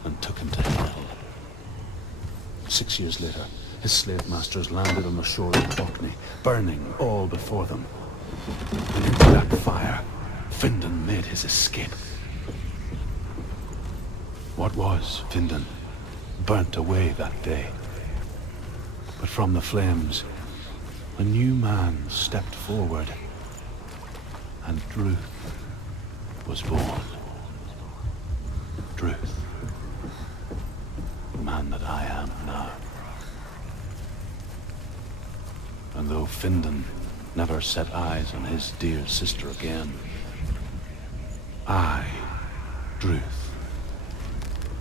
and took him to hell. 6 years later, his slave masters landed on the shore of Orkney, burning all before them. And into that fire, Findan made his escape. What was Findan burnt away that day. But from the flames, a new man stepped forward, and Druth was born. Druth. The man that I am now. And though Findan never set eyes on his dear sister again, I, Druth,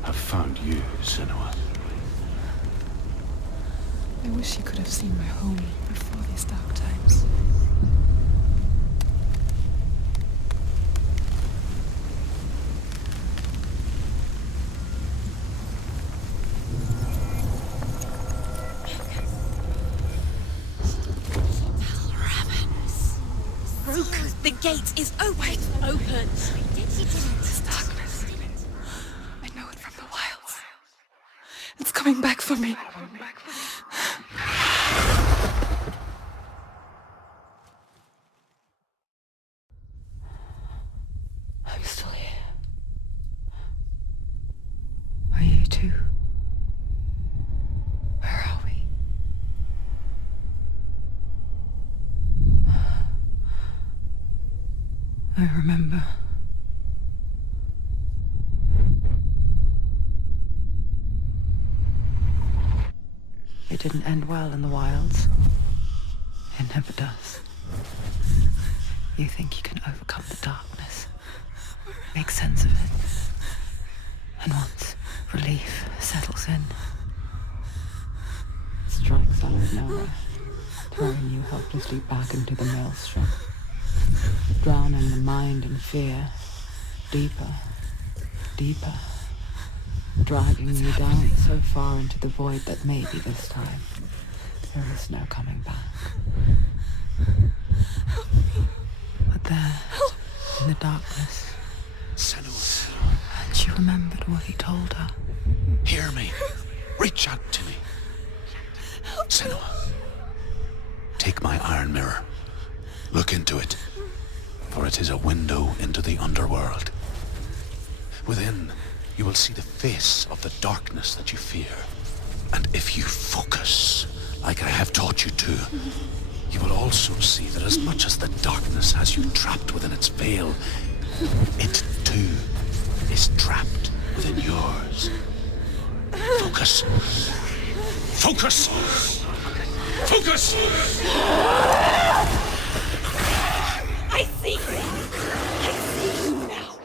have found you, Senua. I wish you could have seen my home before these dark times. The gate is open. Open. This darkness. I know it from the wilds. It's coming back for me. I'm still here. Are you too? Where are we? I remember. It didn't end well in the wilds. It never does. You think you can overcome the darkness, make sense of it, and once relief settles in, strikes out of nowhere, throwing you helplessly back into the maelstrom, drowning the mind in fear, deeper, deeper, dragging you down so far into the void that maybe this time there is no coming back. But there, in the darkness, Senua, and she remembered what he told her. hear me. Reach out to me. Senua, take my iron mirror. Look into it, for it is a window into the underworld. Within, you will see the face of the darkness that you fear. And if you focus, like I have taught you to, you will also see that as much as the darkness has you trapped within its veil, it too is trapped within yours. Focus. Focus! Focus! I see you! I see you now!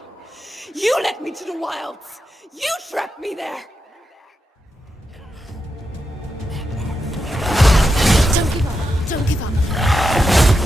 You led me to the wilds! You trapped me there! Don't give up! Don't give up!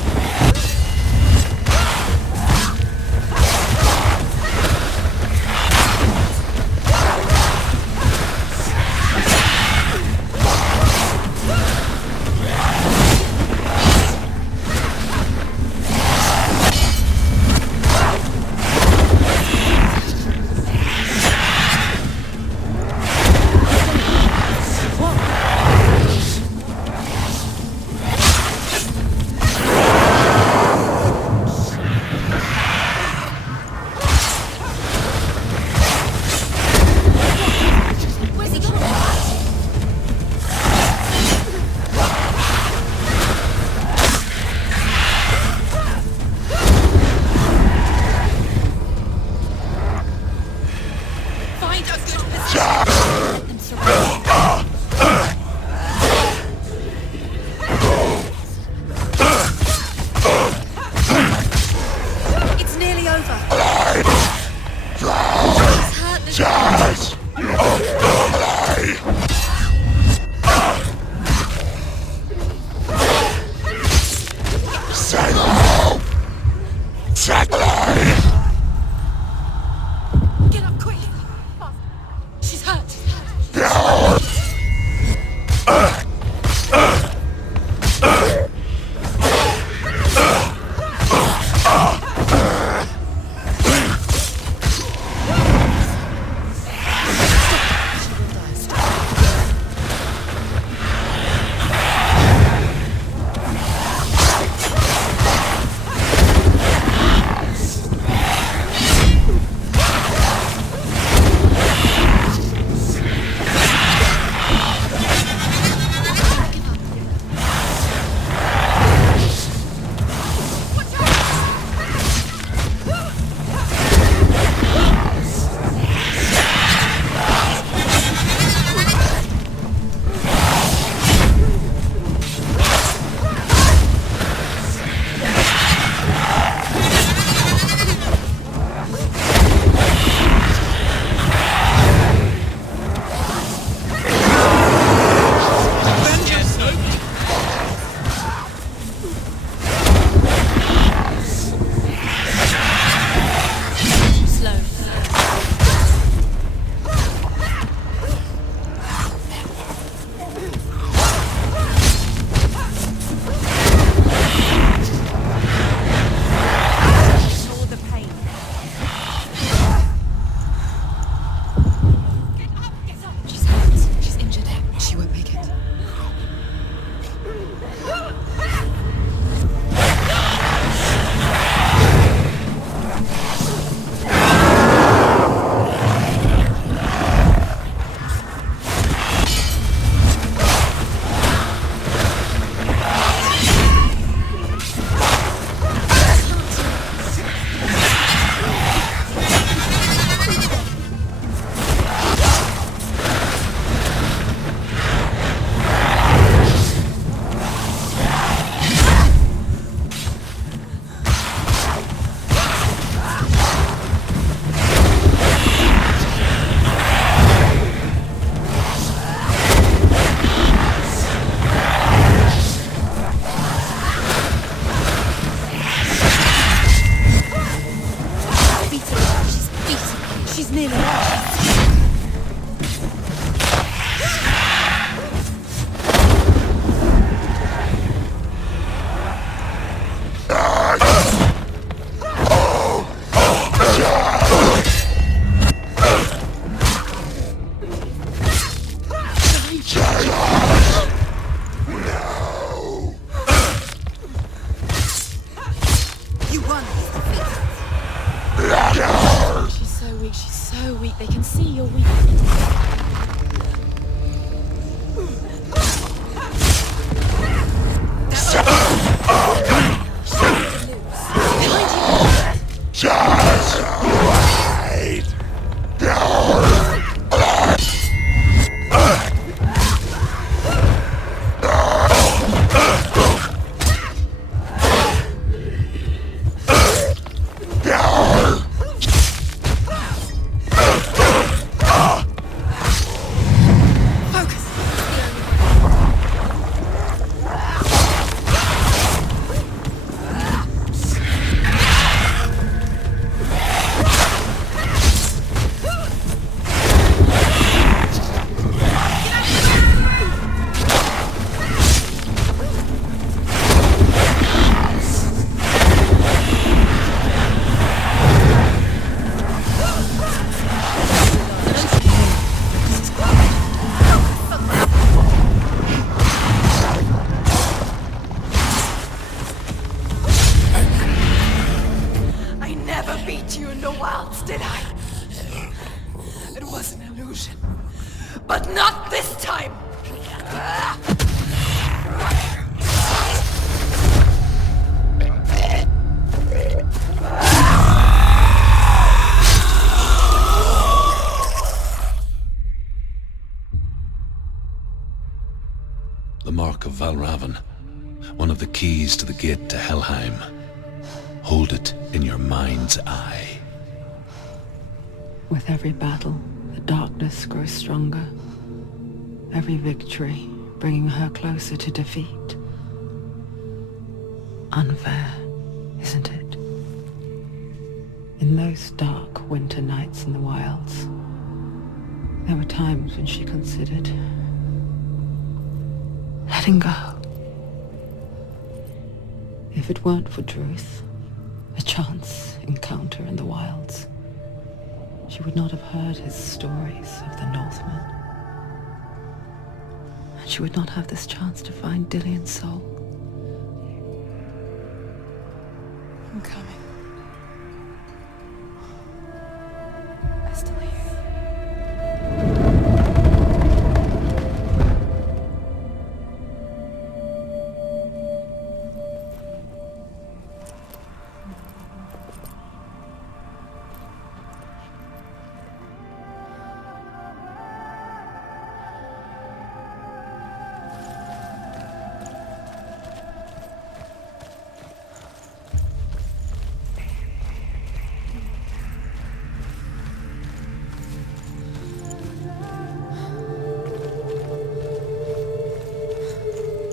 time! The mark of Valravan, one of the keys to the gate to Helheim. Hold it in your mind's eye. With every battle, the darkness grows stronger. Every victory bringing her closer to defeat. Unfair, isn't it? In those dark winter nights in the wilds, there were times when she considered letting go. If it weren't for Druth, a chance encounter in the wilds, she would not have heard his stories of the Northmen. And she would not have this chance to find Dillion's soul. I'm coming. I still hear you.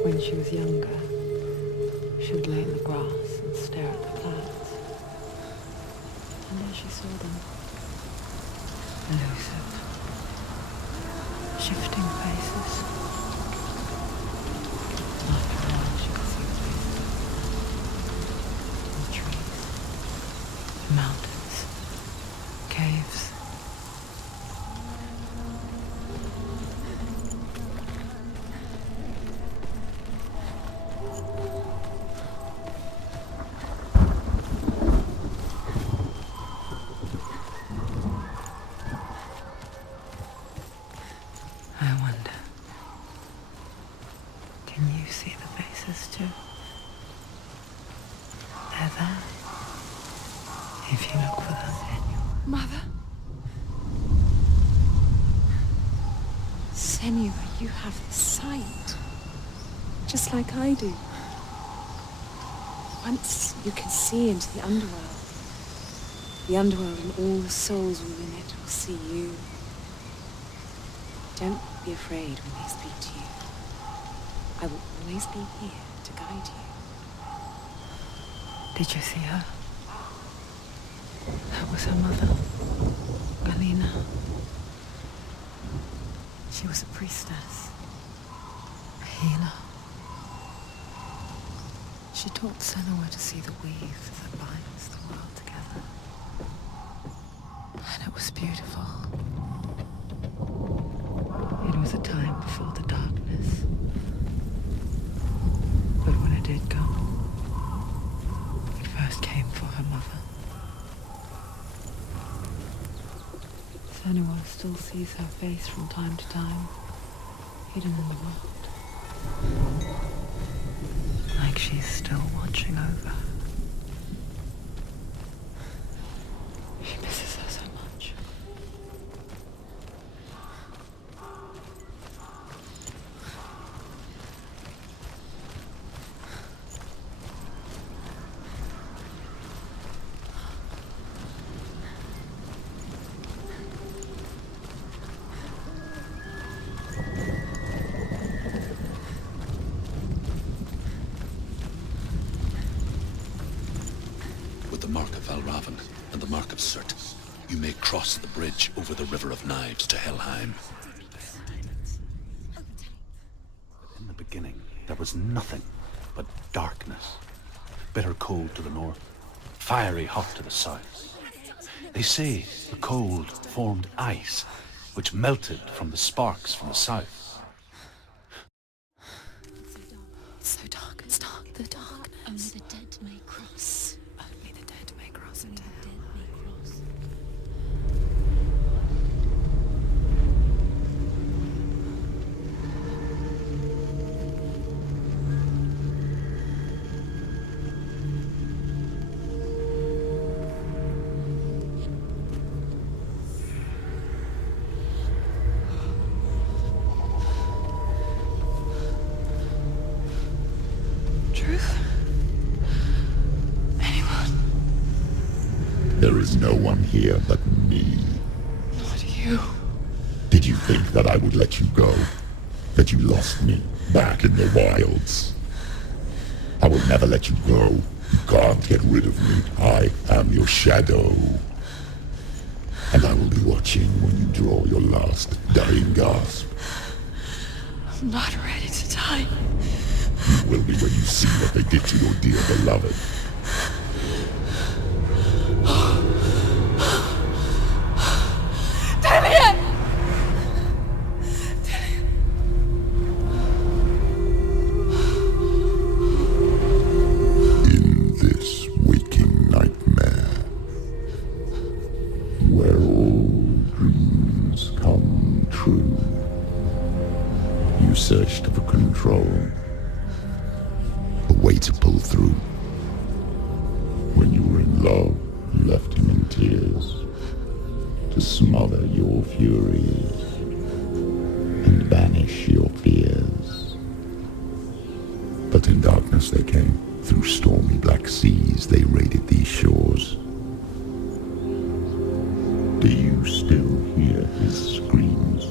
When she was younger, she would lay in the grass and stare at the clouds. And there she saw them. Elusive, shifting faces. After a while, she could see the faces. The trees, the mountains, caves. I wonder, can you see the faces too? They're there, if you look for them. Mother? Senua, you have the sight. Just like I do. Once you can see into the underworld. The underworld and all the souls within it will see you. Don't be afraid when they speak to you. I will always be here to guide you. Did you see her? That was her mother, Galina. She was a priestess, a healer. She taught Senua to see the weave that binds the world together. And it was beautiful. It was a time before the darkness. But when it did come, it first came for her mother. Senua still sees her face from time to time, hidden in the world. Like she's still watching over her. She misses her so much. With the mark of Valravan and the mark of Surt, you may cross the bridge over the River of Knives to Helheim. In the beginning, there was nothing but darkness. Bitter cold to the north, fiery hot to the south. They say the cold formed ice, which melted from the sparks from the south. It's so dark, it's dark, the dark. Only the dead may cross. Only the dead may cross into hell. is no one here but me. Not you. Did you think that I would let you go? That you lost me back in the wilds? I will never let you go. You can't get rid of me. I am your shadow. And I will be watching when you draw your last dying gasp. I'm not ready to die. You will be when you see what they did to your dear beloved. In this waking nightmare, where all dreams come true, you searched for control, a way to pull through. When you were in love, you left him in tears, to smother your furies and banish your fears. But in darkness they came, through stormy black seas they raided these shores. Do you still hear his screams?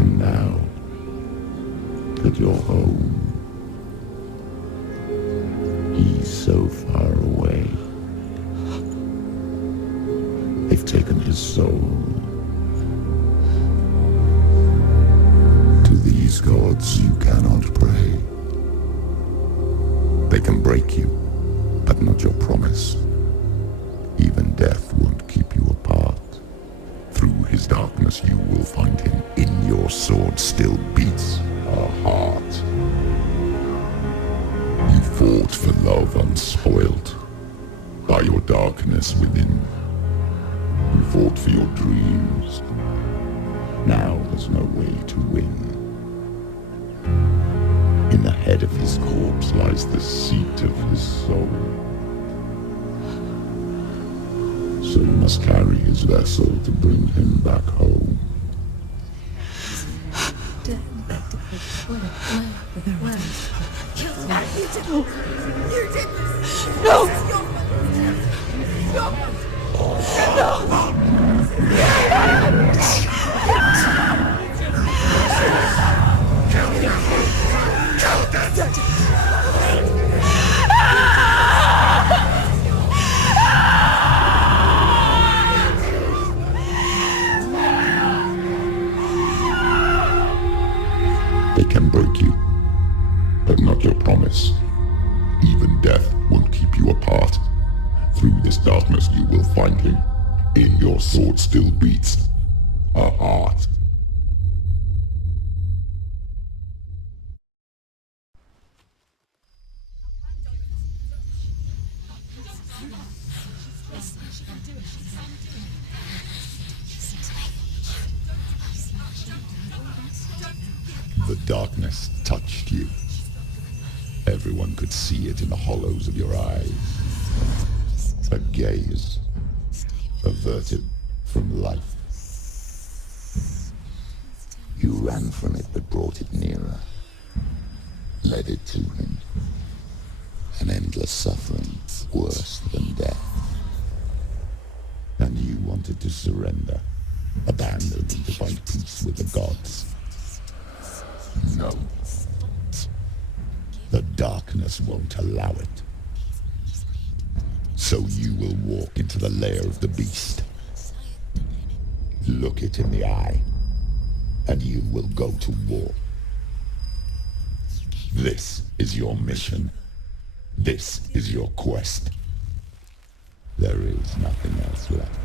And now that you're home, he's so far away. They've taken his soul. To these gods you cannot pray. They can break you, but not your promise. Even death won't keep you apart. Through his darkness you will find him. In your sword still beats a heart. You fought for love unspoilt by your darkness within. You fought for your dreams. Now there's no way to win. In the head of his corpse lies the seat of his soul. So you must carry his vessel to bring him back home. They can break you, but not your promise. Even death won't keep you apart. Through this darkness you will find him. In your sword still beats a heart. The darkness touched you. Everyone could see it in the hollows of your eyes. A gaze averted from life. You ran from it but brought it nearer. Led it to him. An endless suffering, worse than death. And you wanted to surrender, abandoning to find peace with the gods. No. The darkness won't allow it. So you will walk into the lair of the beast. Look it in the eye, and you will go to war. This is your mission. This is your quest. There is nothing else left.